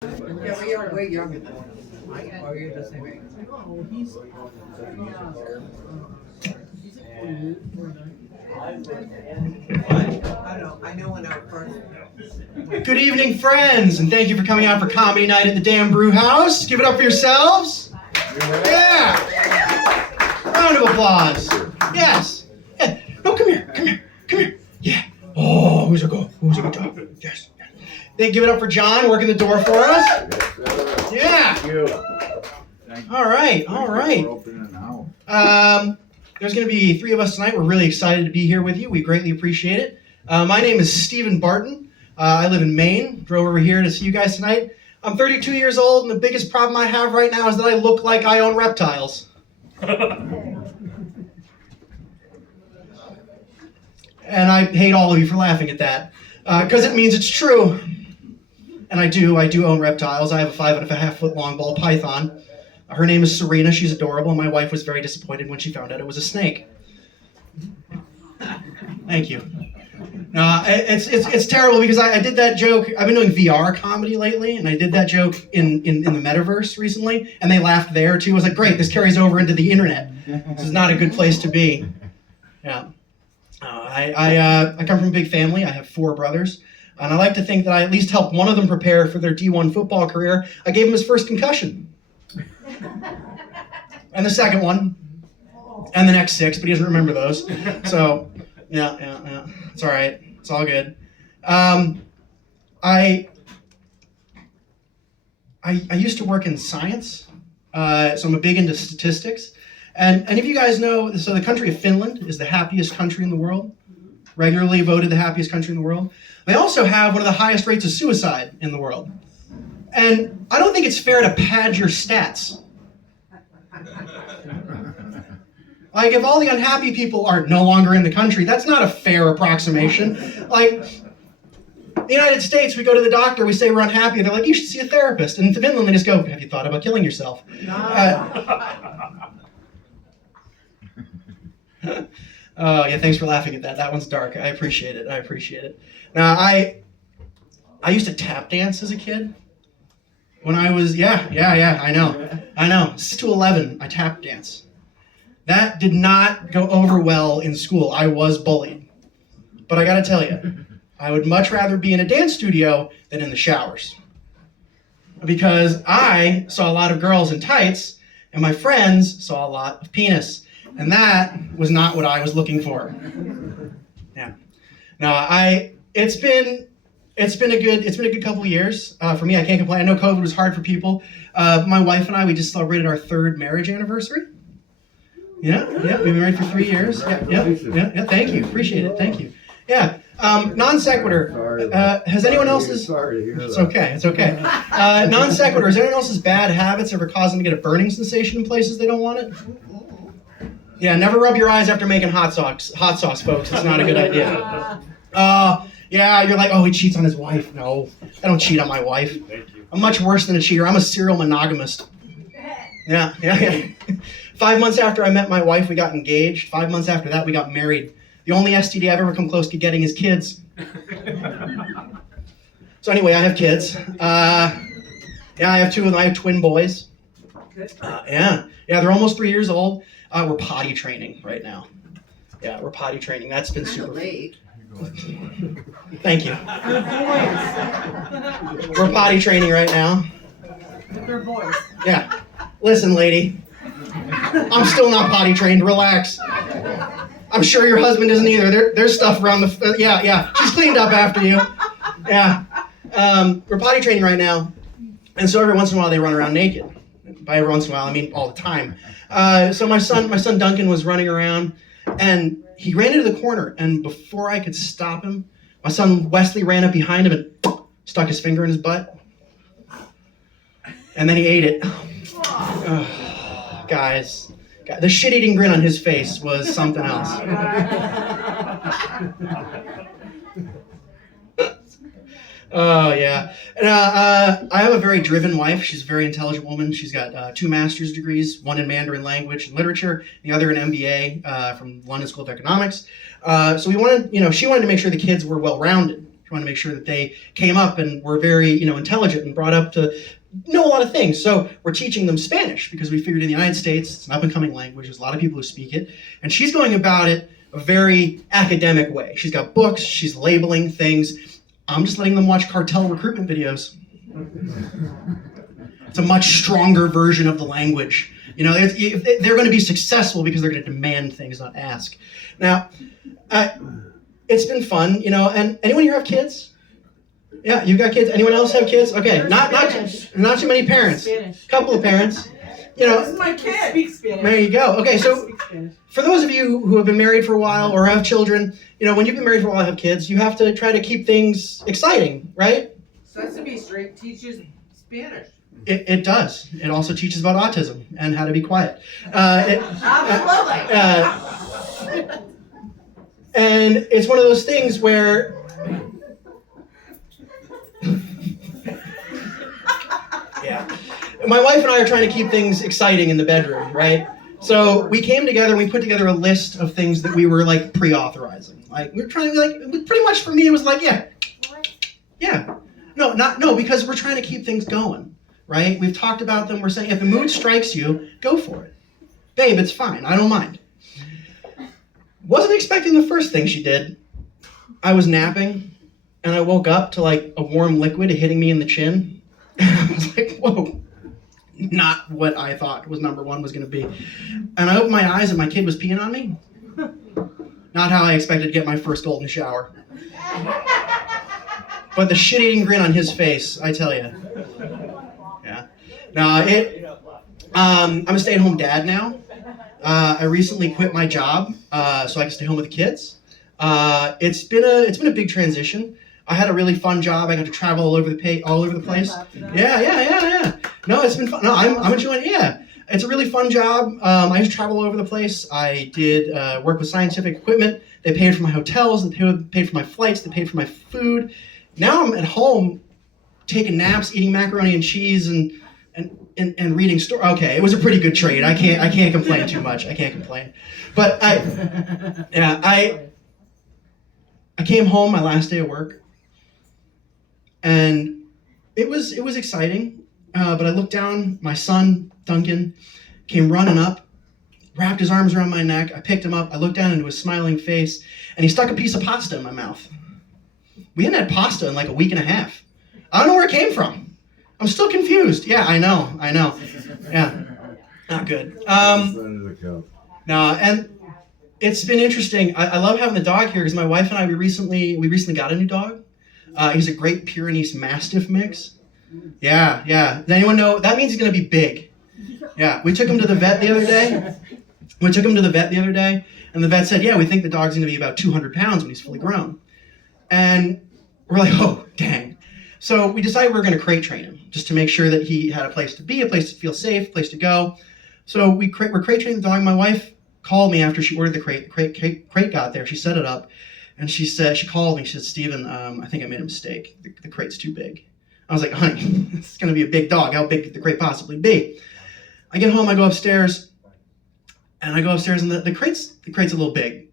Yeah, we are way younger than him. Or you're the same age. Oh, he's I know when I first. Good evening, friends, and thank you for coming out for comedy night at the damn Brewhouse. Give it up for yourselves. Yeah. Round of applause. Yes. Yeah. No, come here. Yeah. Oh, who's a good job? Yes. They give it up for John working the door for us. Yeah. Thank you. All right. There's going to be 3 of us tonight. We're really excited to be here with you. We greatly appreciate it. My name is Stephen Barton. I live in Maine. Drove over here to see you guys tonight. I'm 32 years old, and the biggest problem I have right now is that I look like I own reptiles. And I hate all of you for laughing at that, because it means it's true. And I do own reptiles. I have a 5.5-foot long ball python. Her name is Serena. She's adorable. My wife was very disappointed when she found out it was a snake. Thank you. It's terrible because I did that joke. I've been doing VR comedy lately, and I did that joke in the metaverse recently, and they laughed there too. I was like, great, this carries over into the internet. This is not a good place to be. Yeah. I come from a big family. I have 4 brothers. And I like to think that I at least helped one of them prepare for their D1 football career. I gave him his first concussion. And the second one. And the next 6, but he doesn't remember those. So, yeah. It's all right. It's all good. I used to work in science, so I'm big into statistics. And if you guys know, so the country of Finland is the happiest country in the world, regularly voted the happiest country in the world. They also have one of the highest rates of suicide in the world. And I don't think it's fair to pad your stats. Like, if all the unhappy people are no longer in the country, that's not a fair approximation. Like, the United States, we go to the doctor, we say we're unhappy, they're like, you should see a therapist. And in Finland, they just go, have you thought about killing yourself? Yeah, thanks for laughing at that. That one's dark. I appreciate it. Now, I used to tap dance as a kid. When I was, I know. 6 to 11, I tap dance. That did not go over well in school. I was bullied. But I gotta tell you, I would much rather be in a dance studio than in the showers. Because I saw a lot of girls in tights, and my friends saw a lot of penis. And that was not what I was looking for. Yeah. No, it's been a good couple of years for me. I can't complain. I know COVID was hard for people. My wife and I, we just celebrated our 3rd marriage anniversary. Yeah, we've been married for 3 years. Yeah. Thank you. Appreciate it. Thank you. Yeah. Non sequitur. Has anyone else's? Sorry to hear that. It's okay. Non sequitur. Has anyone else's bad habits ever caused them to get a burning sensation in places they don't want it? Yeah, never rub your eyes after making hot sauce, folks. It's not a good idea. Yeah, you're like, oh, he cheats on his wife. No, I don't cheat on my wife. Thank you. I'm much worse than a cheater. I'm a serial monogamist. Yeah. 5 months after I met my wife, we got engaged. 5 months after that, we got married. The only STD I've ever come close to getting is kids. So anyway, I have kids. I have 2 of them. I have twin boys. Yeah, they're almost 3 years old. We're potty training right now. Yeah, we're potty training. That's been super late. Thank you. We're potty training right now. they're boys. Yeah. Listen, lady. I'm still not potty trained. Relax. I'm sure your husband isn't either. There's stuff around the... yeah. She's cleaned up after you. Yeah. We're potty training right now. And so every once in a while they run around naked. By every once in a while, I mean all the time. So my son Duncan was running around, and he ran into the corner, and before I could stop him, my son Wesley ran up behind him and stuck his finger in his butt. And then he ate it. Guys, the shit-eating grin on his face was something else. Oh, yeah. And, I have a very driven wife. She's a very intelligent woman. She's got 2 master's degrees, one in Mandarin language and literature, the other an MBA from London School of Economics. So she wanted to make sure the kids were well-rounded. trying to make sure that they came up and were very, intelligent and brought up to know a lot of things. So we're teaching them Spanish because we figured in the United States, it's an up-and-coming language. There's a lot of people who speak it. And she's going about it a very academic way. She's got books. She's labeling things. I'm just letting them watch cartel recruitment videos. It's a much stronger version of the language. They're going to be successful because they're going to demand things, not ask. Now, it's been fun, and anyone here have kids? Yeah, you've got kids. Anyone else have kids? Okay, not too many parents. Spanish. Couple of parents. This is my kid. Speak Spanish. There you go. Okay, so for those of you who have been married for a while or have children, when you've been married for a while and have kids, you have to try to keep things exciting, right? Sesame Street teaches Spanish. It does. It also teaches about autism and how to be quiet. And it's one of those things where my wife and I are trying to keep things exciting in the bedroom, right? So we came together and we put together a list of things that we were like pre-authorizing. Like we were trying to pretty much for me it was like, no, because we're trying to keep things going, right? We've talked about them. We're saying if the mood strikes you, go for it. Babe, it's fine. I don't mind. Wasn't expecting the first thing she did. I was napping and I woke up to like a warm liquid hitting me in the chin. I was like, whoa. Not what I thought was number one was going to be. And I opened my eyes and my kid was peeing on me. Not how I expected to get my first golden shower. But the shit-eating grin on his face, I tell you. Yeah. Now, I'm a stay-at-home dad now. I recently quit my job so I can stay home with the kids. It's been a big transition. I had a really fun job. I got to travel all over the place. Yeah. No, it's been fun. No, I'm enjoying it. Yeah, it's a really fun job. I used to travel all over the place. I did work with scientific equipment. They paid for my hotels. They paid for my flights. They paid for my food. Now I'm at home taking naps, eating macaroni and cheese, and reading stories. Okay, it was a pretty good trade. I can't complain too much. I can't complain. But I came home my last day of work. And it was exciting, but I looked down, my son, Duncan, came running up, wrapped his arms around my neck, I picked him up, I looked down into his smiling face, and he stuck a piece of pasta in my mouth. We hadn't had pasta in like a week and a half. I don't know where it came from. I'm still confused. Yeah, I know. Yeah, not good. No, and it's been interesting. I love having the dog here because my wife and I, we recently got a new dog. He's a Great Pyrenees Mastiff mix. Yeah. Does anyone know? That means he's going to be big. Yeah, we took him to the vet the other day. And the vet said, we think the dog's going to be about 200 pounds when he's fully grown. And we're like, oh, dang. So we decided we were going to crate train him just to make sure that he had a place to be, a place to feel safe, a place to go. So we're crate training the dog. My wife called me after she ordered the crate. Crate got there. She set it up. And she called me, she said, Steven, I think I made a mistake. The crate's too big. I was like, honey, it's going to be a big dog. How big could the crate possibly be? I get home, I go upstairs, and the crate's a little big.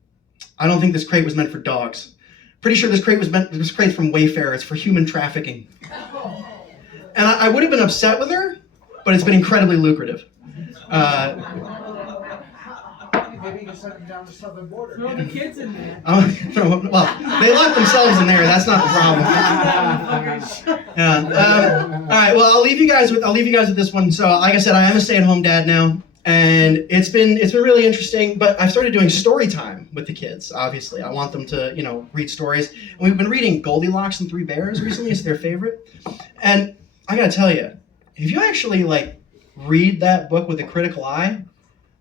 I don't think this crate was meant for dogs. Pretty sure this crate's from Wayfair. It's for human trafficking. And I would have been upset with her, but it's been incredibly lucrative. Maybe you can send them down the southern border. Throw the kids in there. Well, they lock themselves in there. That's not the problem. Yeah. All right. Well, I'll leave you guys with this one. So, like I said, I am a stay-at-home dad now, and it's been really interesting. But I've started doing story time with the kids. Obviously, I want them to read stories, and we've been reading Goldilocks and Three Bears recently. It's their favorite, and I gotta tell you, if you actually read that book with a critical eye.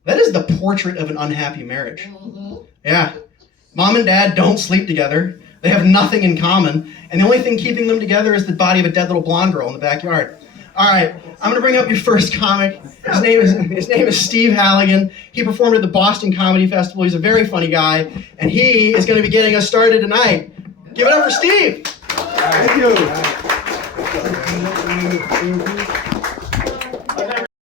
That is the portrait of an unhappy marriage. Mm-hmm. Yeah. Mom and dad don't sleep together. They have nothing in common. And the only thing keeping them together is the body of a dead little blonde girl in the backyard. All right. I'm going to bring up your first comic. His name is Steve Halligan. He performed at the Boston Comedy Festival. He's a very funny guy. And he is going to be getting us started tonight. Give it up for Steve. Thank you.